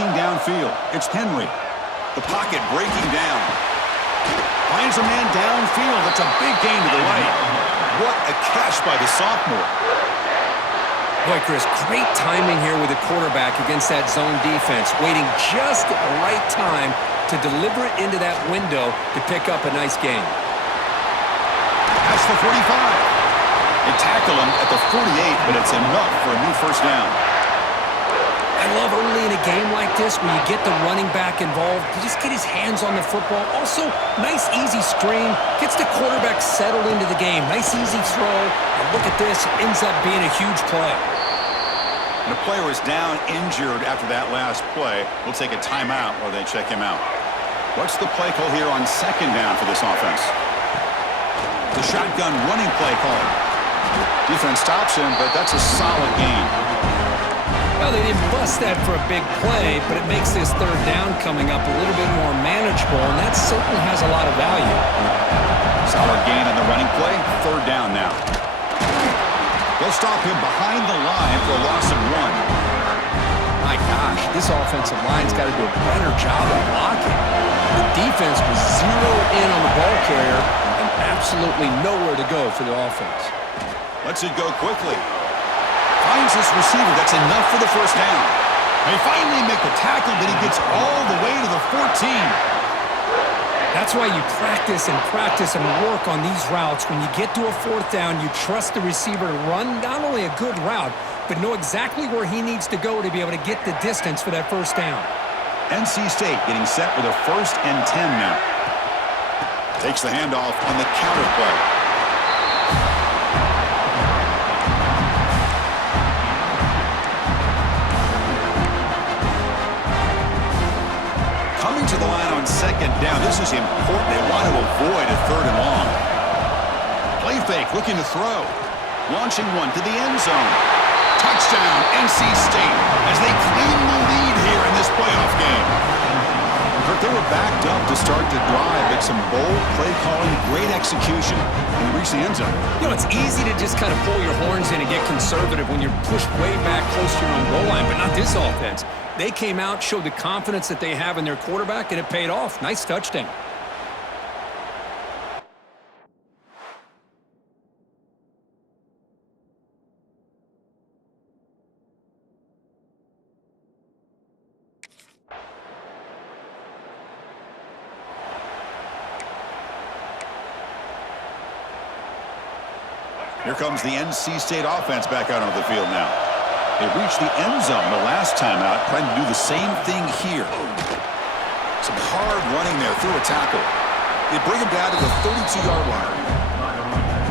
looking downfield. It's Henry. The pocket breaking down. Finds a man downfield. That's a big gain to the right. What a catch by the sophomore. Boy, Chris, great timing here with the quarterback against that zone defense, waiting just at the right time to deliver it into that window to pick up a nice gain. That's the 45. They tackle him at the 48, but it's enough for a new first down. I love early in a game like this where you get the running back involved. You just get his hands on the football. Also, nice, easy screen. Gets the quarterback settled into the game. Nice, easy throw. And look at this. Ends up being a huge play. And a player is down injured after that last play. We'll take a timeout while they check him out. What's the play call here on second down for this offense? The shotgun running play call. Defense stops him, but that's a solid gain. Well, they didn't bust that for a big play, but it makes this third down coming up a little bit more manageable, and that certainly has a lot of value. Solid gain on the running play. Third down now. They'll stop him behind the line for a loss of 1. My gosh, this offensive line's got to do a better job of blocking. The defense was zeroed in on the ball carrier and absolutely nowhere to go for the offense. Lets it go quickly. Finds this receiver. That's enough for the first down. They finally make the tackle, but he gets all the way to the 14. That's why you practice and work on these routes. When you get to a fourth down, you trust the receiver to run not only a good route, but know exactly where he needs to go to be able to get the distance for that first down. NC State getting set with a 1st and 10 now. Takes the handoff on the counter play. Coming to the line on second down. This is important. They want to avoid a 3rd and long. Play fake, looking to throw. Launching one to the end zone. Touchdown, NC State, as they claim the lead here in this playoff game. They were backed up to start the drive, but some bold play calling, great execution, and they reached the end zone. You know, it's easy to just kind of pull your horns in and get conservative when you're pushed way back close to your own goal line, but not this offense. They came out, showed the confidence that they have in their quarterback, and it paid off. Nice touchdown. Here comes the NC State offense back out onto the field now. They reached the end zone the last time out, trying to do the same thing here. Some hard running there through a tackle. They bring him down to the 32-yard line.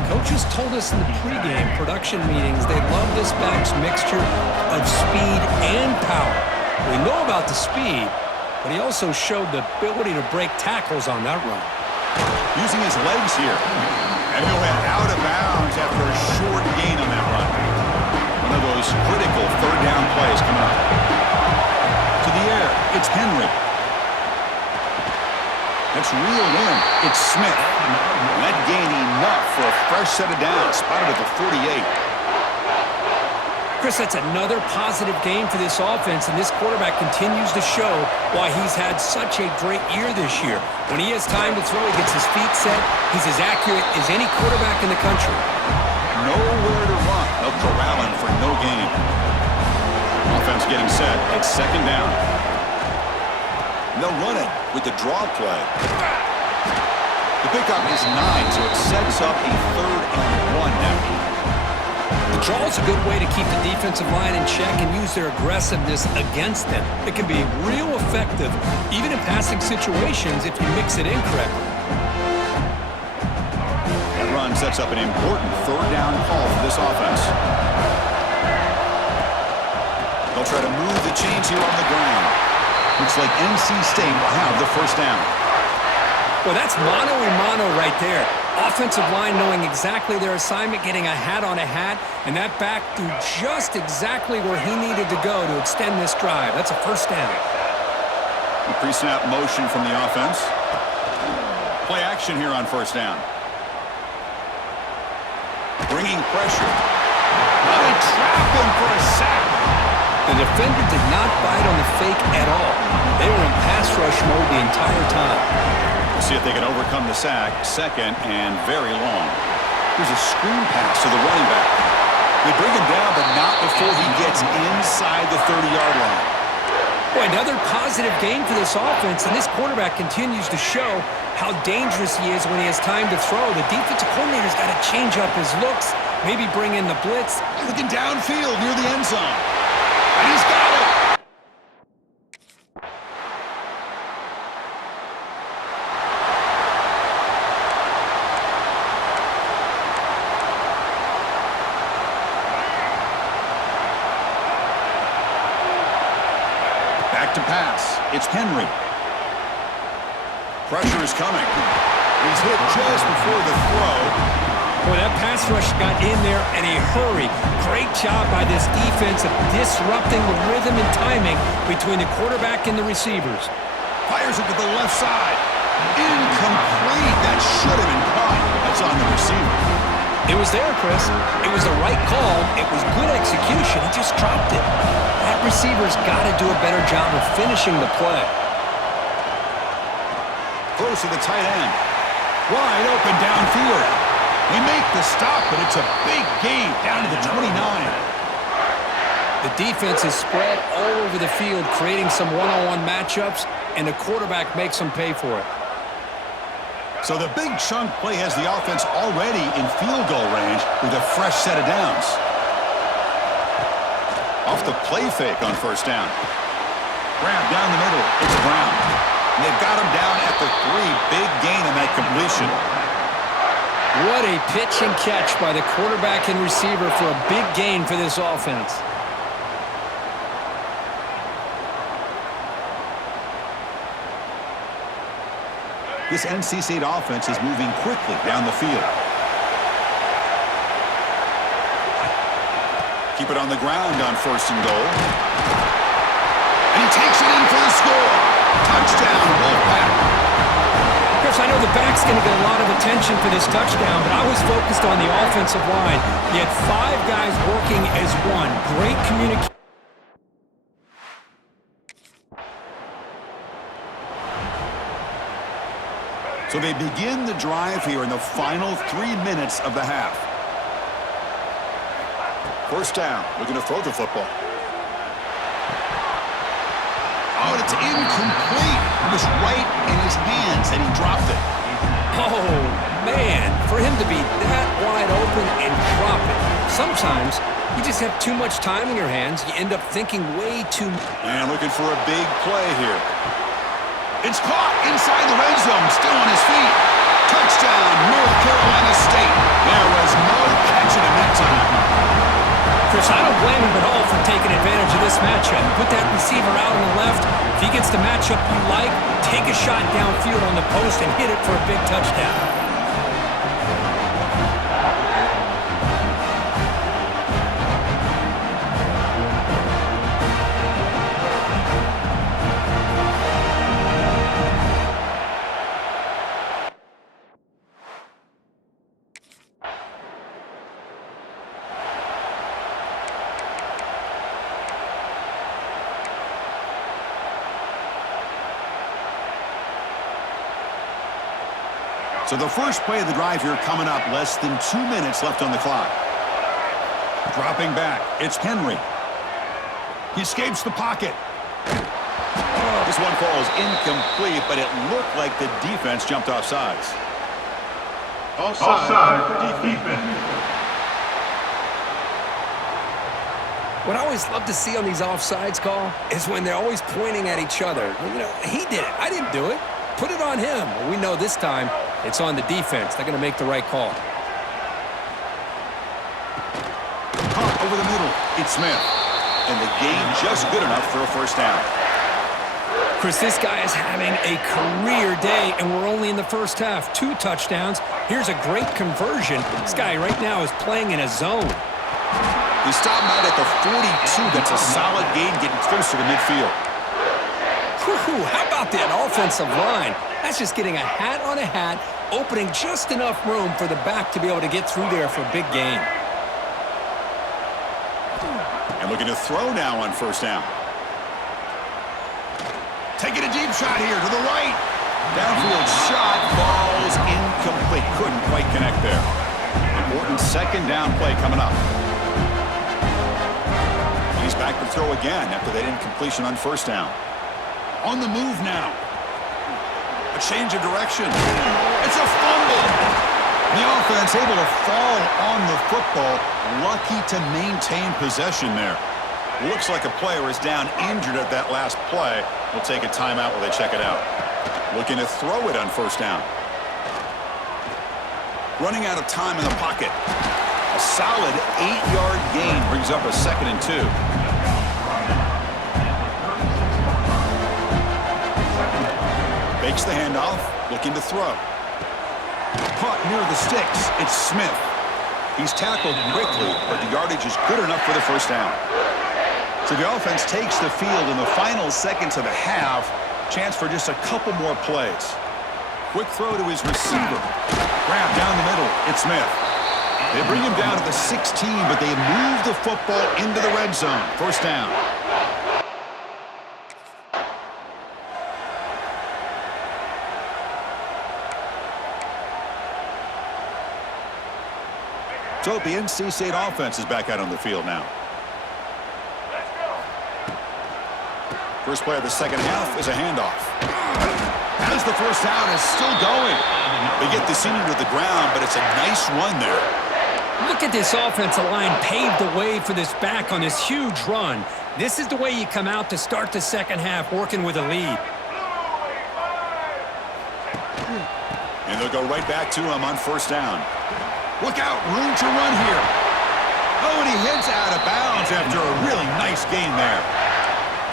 Coaches told us in the pregame production meetings they love this back's mixture of speed and power. We know about the speed, but he also showed the ability to break tackles on that run. Using his legs here. And he'll head out of bounds after a short gain on that run. One of those critical third down plays coming up. To the air, it's Henry. That's reeled in. It's Smith. And that gain enough for a fresh set of downs, spotted at the 48. Chris, that's another positive game for this offense, and this quarterback continues to show why he's had such a great year this year. When he has time to throw, he gets his feet set. He's as accurate as any quarterback in the country. Nowhere to run. They'll corral him for no gain. Offense getting set. It's second down. And they'll run it with the draw play. The pickup is 9, so it sets up a 3rd and 1 now. The draw is a good way to keep the defensive line in check and use their aggressiveness against them. It can be real effective, even in passing situations, if you mix it in correctly. That run sets up an important 3rd down call for this offense. They'll try to move the chains here on the ground. Looks like NC State will have the first down. Well, that's mano-a-mano right there. Offensive line knowing exactly their assignment, getting a hat on a hat, and that back threw just exactly where he needed to go to extend this drive. That's a first down. A pre-snap motion from the offense. Play action here on first down. Bringing pressure. Now they trap him for a sack. The defender did not bite on the fake at all. They were in pass rush mode the entire time. We'll see if they can overcome the sack. Second and very long. Here's a screen pass to the running back. They bring him down, but not before he gets inside the 30-yard line. Boy, another positive game for this offense, and this quarterback continues to show how dangerous he is when he has time to throw. The defensive coordinator's got to change up his looks, maybe bring in the blitz. Looking downfield near the end zone. And he's got it! Back to pass. It's Henry. Pressure is coming. He's hit just before the throw. Boy, that pass rush got in there in a hurry. Great job by this defense of disrupting the rhythm and timing between the quarterback and the receivers. Fires it to the left side. Incomplete. That should have been caught. That's on the receiver. It was there, Chris. It was the right call. It was good execution. He just dropped it. That receiver's got to do a better job of finishing the play. Close to the tight end. Wide open downfield. They make the stop, but it's a big gain down to the 29. The defense is spread all over the field, creating some one-on-one matchups, and the quarterback makes them pay for it. So the big chunk play has the offense already in field goal range with a fresh set of downs. Off the play fake on first down. Grab down the middle. It's Brown. And they've got him down at the 3. Big gain on that completion. What a pitch and catch by the quarterback and receiver for a big gain for this offense. This NC State offense is moving quickly down the field. Keep it on the ground on first and goal. And he takes it in for the score. Touchdown, Wolfpack. Chris, I know the back's going to get a lot of attention for this touchdown, but I was focused on the offensive line. You had 5 guys working as one. Great communication. So they begin the drive here in the final 3 minutes of the half. First down, looking to throw the football. Oh, and it's incomplete. It was right in his hands and he dropped it. Oh, man, for him to be that wide open and drop it. Sometimes you just have too much time in your hands. You end up thinking way too much. And looking for a big play here. It's caught inside the red zone, still on his feet. Touchdown, North Carolina State. There was no catching him that time. Chris, I don't blame him at all for taking advantage of this matchup. Put that receiver out on the left. If he gets the matchup you like, take a shot downfield on the post and hit it for a big touchdown. So the first play of the drive here coming up, less than 2 minutes left on the clock. Dropping back, it's Henry. He escapes the pocket. This one falls incomplete, but it looked like the defense jumped off sides. Offside for defense. What I always love to see on these offsides call is when they're always pointing at each other. You know, he did it. I didn't do it. Put it on him. We know this time it's on the defense. They're going to make the right call. Caught over the middle. It's Smith. And the gain just good enough for a first down. Chris, this guy is having a career day, and we're only in the first half. 2 touchdowns. Here's a great conversion. This guy right now is playing in a zone. He stopped out at the 42. That's a solid gain getting closer to midfield. Whew, how about that offensive line? That's just getting a hat on a hat, opening just enough room for the back to be able to get through there for a big gain. And And looking to throw now on first down. Taking a deep shot here to the right. Downfield shot falls incomplete. Couldn't quite connect there. Important second down play coming up. He's back to throw again after that incompletion on first down. On the move now. A change of direction. It's a fumble. The offense able to fall on the football. Lucky to maintain possession there. Looks like a player is down injured at that last play. We'll take a timeout while they check it out. Looking to throw it on first down. Running out of time in the pocket. A solid 8-yard gain brings up a 2nd and 2. Fakes the handoff, looking to throw. Caught near the sticks. It's Smith. He's tackled quickly, but the yardage is good enough for the first down. So the offense takes the field in the final seconds of the half. Chance for just a couple more plays. Quick throw to his receiver. Grab down the middle. It's Smith. They bring him down to the 16, but they move the football into the red zone. First down. So the NC State offense is back out on the field now. First play of the second half is a handoff. As the first down is still going. They get the senior to the ground, but it's a nice run there. Look at this offensive line paved the way for this back on this huge run. This is the way you come out to start the second half, working with a lead. And they'll go right back to him on first down. Look out, room to run here. Oh, and he heads out of bounds after a really nice gain there.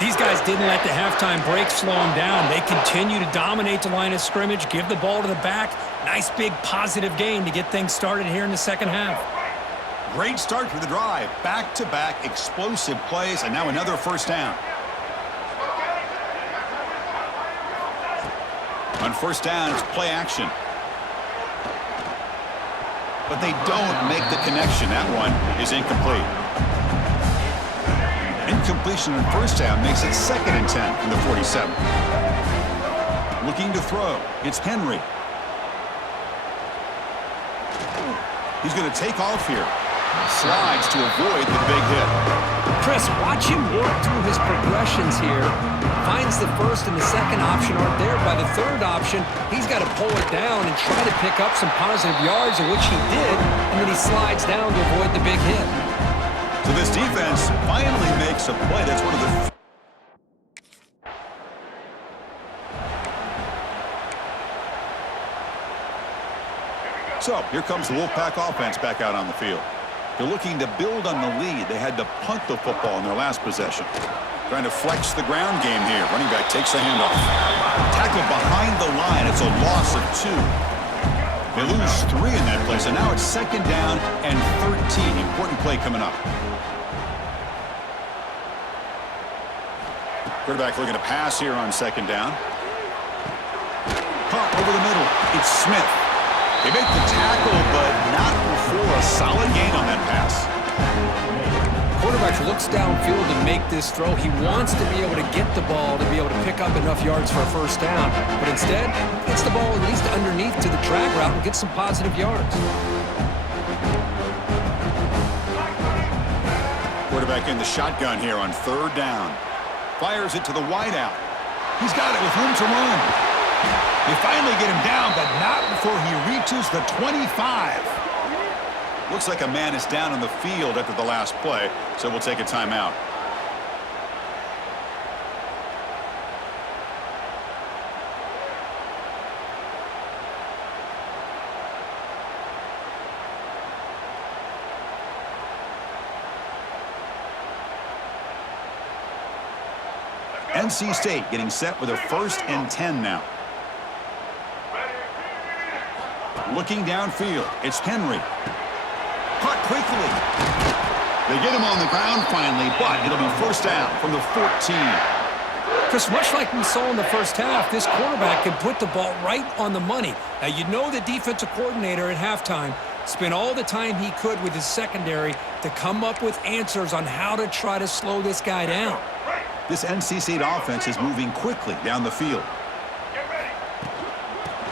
These guys didn't let the halftime break slow them down. They continue to dominate the line of scrimmage, give the ball to the back. Nice big positive gain to get things started here in the second half. Great start to the drive. Back-to-back explosive plays, and now another first down. On first down, it's play action. But they don't make the connection. That one is incomplete. Incompletion on first down makes it 2nd and 10 from the 47. Looking to throw. It's Henry. He's going to take off here. Slides to avoid the big hit. Chris, watch him work through his progressions here. Finds the first and the second option aren't there. By the third option, he's got to pull it down and try to pick up some positive yards, in which he did, and then he slides down to avoid the big hit. So this defense finally makes a play. That's one of the... So here comes the Wolfpack offense back out on the field. They're looking to build on the lead. They had to punt the football in their last possession. Trying to flex the ground game here. Running back takes the handoff. Tackle behind the line. It's a loss of 2. They lose 3 in that play, so now it's 2nd down and 13. Important play coming up. Quarterback looking to pass here on 2nd down. Caught over the middle. It's Smith. They make the tackle, but not before a solid gain on that pass. Quarterback looks downfield to make this throw. He wants to be able to get the ball to be able to pick up enough yards for a first down. But instead, gets the ball at least underneath to the drag route and gets some positive yards. Quarterback in the shotgun here on 3rd down. Fires it to the wideout. He's got it with room to run. They finally get him down, but not before he reaches the 25. Looks like a man is down on the field after the last play, so we'll take a timeout. NC State getting set with a 1st and 10 now. Looking downfield, it's Henry. Caught quickly. They get him on the ground finally, but it'll be first down from the 14. Chris, much like we saw in the first half, this quarterback can put the ball right on the money. Now, you know the defensive coordinator at halftime Spent all the time he could with his secondary to come up with answers on how to try to slow this guy down. This NC State offense is moving quickly down the field.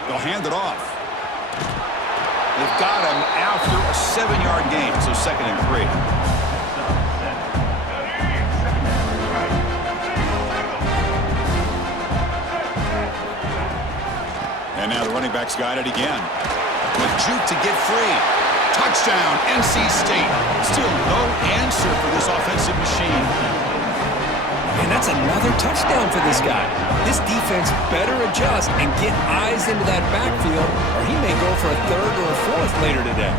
They'll hand it off. They've got him after a 7-yard gain, so 2nd and 3. And now the running back's got it again. With juke to get free. Touchdown, NC State. Still no answer for this offensive machine. And that's another touchdown for this guy. This defense better adjust and get eyes into that backfield, or he may go for a 3rd or a 4th later today.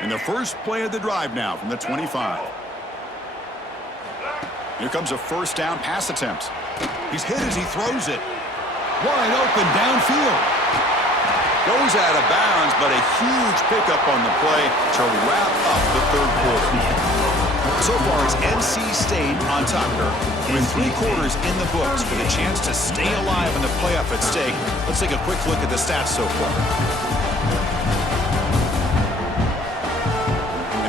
And the first play of the drive now from the 25. Here comes a 1st down pass attempt. He's hit as he throws it. Wide open downfield. Goes out of bounds, but a huge pickup on the play to wrap up the 3rd quarter. So far, it's NC State on top here with 3 quarters in the books with a chance to stay alive in the playoff at stake. Let's take a quick look at the stats so far.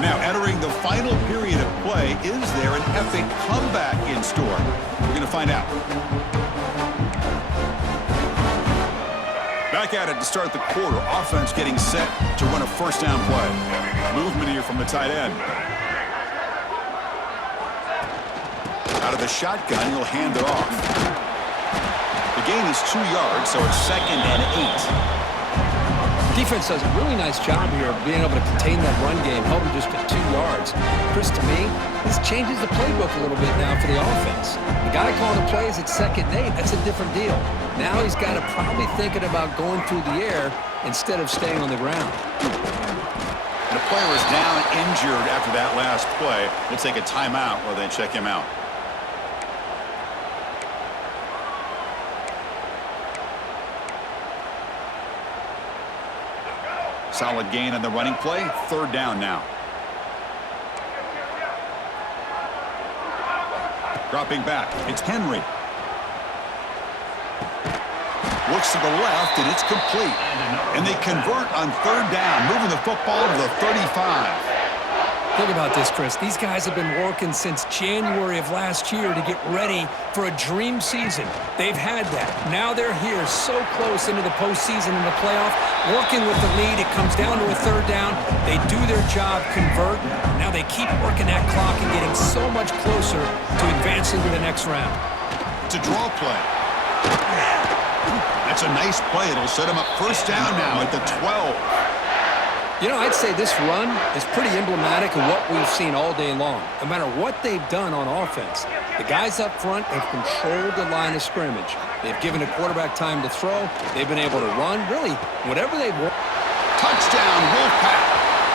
Now, entering the final period of play, is there an epic comeback in store? We're going to find out. Back at it to start the quarter. Offense getting set to run a 1st down play. Movement here from the tight end. Out of the shotgun, he'll hand it off. The gain is 2 yards, so it's 2nd and 8. Defense does a really nice job here of being able to contain that run game, held him just at 2 yards. Chris, to me, this changes the playbook a little bit now for the offense. The guy calling the plays at 2nd and 8, that's a different deal. Now he's got to probably thinking about going through the air instead of staying on the ground. And the player is down injured after that last play. We'll take a timeout while they check him out. Solid gain on the running play. 3rd down now. Dropping back. It's Henry. Looks to the left, and it's complete. And they convert on 3rd down, moving the football to the 35. Think about this, Chris. These guys have been working since January of last year to get ready for a dream season. They've had that. Now they're here so close into the postseason and the playoff, working with the lead. It comes down to a 3rd down. They do their job, convert. Now they keep working that clock and getting so much closer to advancing to the next round. It's a draw play. That's a nice play. It'll set them up 1st down now at the 12. You know, I'd say this run is pretty emblematic of what we've seen all day long. No matter what they've done on offense, the guys up front have controlled the line of scrimmage. They've given the quarterback time to throw. They've been able to run. Really, whatever they want. Touchdown, Wolfpack.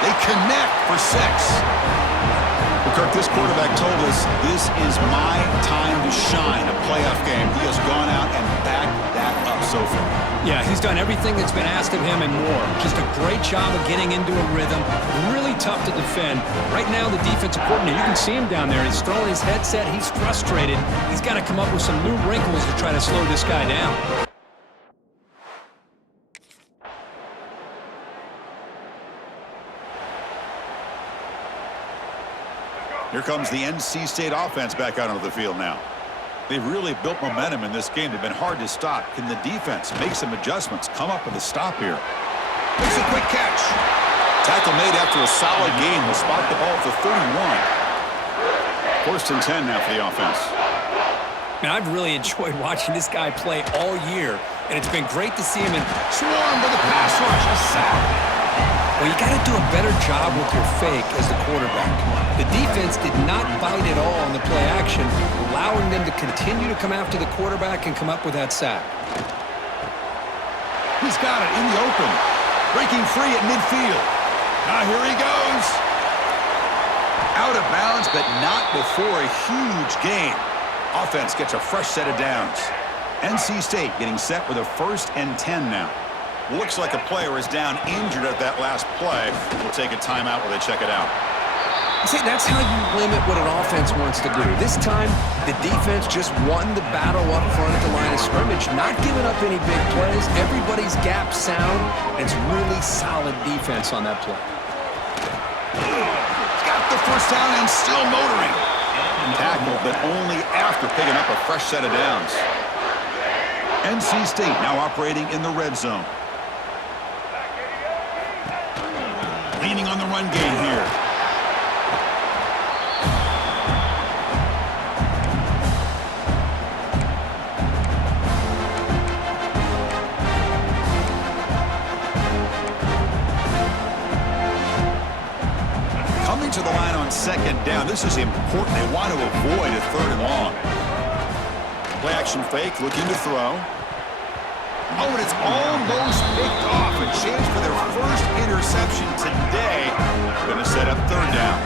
They connect for 6. Well, Kirk, this quarterback told us this is my time to shine, a playoff game. He has gone out and backed that up so far. Yeah, he's done everything that's been asked of him and more. Just a great job of getting into a rhythm. Really tough to defend. Right now, the defensive coordinator, you can see him down there. He's throwing his headset. He's frustrated. He's got to come up with some new wrinkles to try to slow this guy down. Here comes the NC State offense back out onto the field now. They've really built momentum in this game. They've been hard to stop. Can the defense make some adjustments, come up with a stop here? Makes a quick catch. Tackle made after a solid game. Will spot the ball at the 31. 1st and 10 now for the offense. Man, I've really enjoyed watching this guy play all year, and it's been great to see him in swarm with a pass rush, a sack. Well, you got to do a better job with your fake as the quarterback. The defense did not bite at all on the play action, allowing them to continue to come after the quarterback and come up with that sack. He's got it in the open. Breaking free at midfield. Here he goes. Out of bounds, but not before a huge gain. Offense gets a fresh set of downs. NC State getting set with a 1st and 10 now. Looks like a player is down injured at that last play. We'll take a timeout while they check it out. See, that's how you limit what an offense wants to do. This time, the defense just won the battle up front at the line of scrimmage, not giving up any big plays. Everybody's gap sound. It's really solid defense on that play. Got the first down and still motoring. Tackled, but only after picking up a fresh set of downs. NC State now operating in the red zone. Leaning on the run game here. Coming to the line on 2nd down. This is important. They want to avoid a 3rd and long. Play action fake, looking to throw. Oh, and it's almost picked off. A chance for their first interception today. Going to set up 3rd down.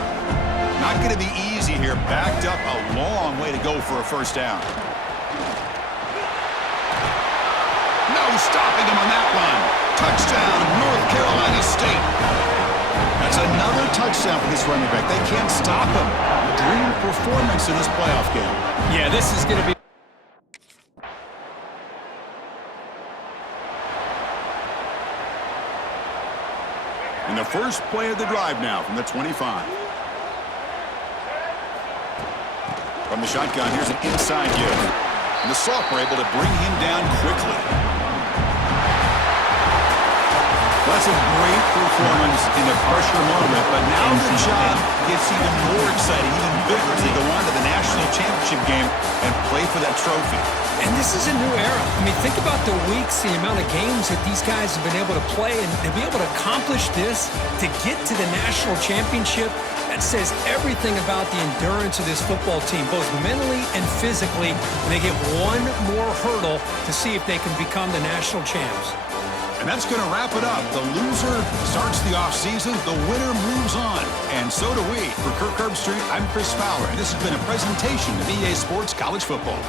Not going to be easy here. Backed up a long way to go for a 1st down. No stopping him on that one. Touchdown, North Carolina State. That's another touchdown for this running back. They can't stop him. Dream performance in this playoff game. Yeah, this is going to be... And the first play of the drive now from the 25. From the shotgun, here's an inside give. And the Sophomore able to bring him down quickly. That's a great performance in a pressure moment, but now the job gets even more exciting, even bigger as they go on to the national championship game and play for that trophy. And this is a new era. I mean, think about the weeks, the amount of games that these guys have been able to play, and to be able to accomplish this, to get to the national championship, that says everything about the endurance of this football team, both mentally and physically. And they get one more hurdle to see if they can become the national champs. And that's going to wrap it up. The loser starts the offseason. The winner moves on. And so do we. For Kirk Herbstreit, I'm Chris Fowler, and this has been a presentation of EA Sports College Football.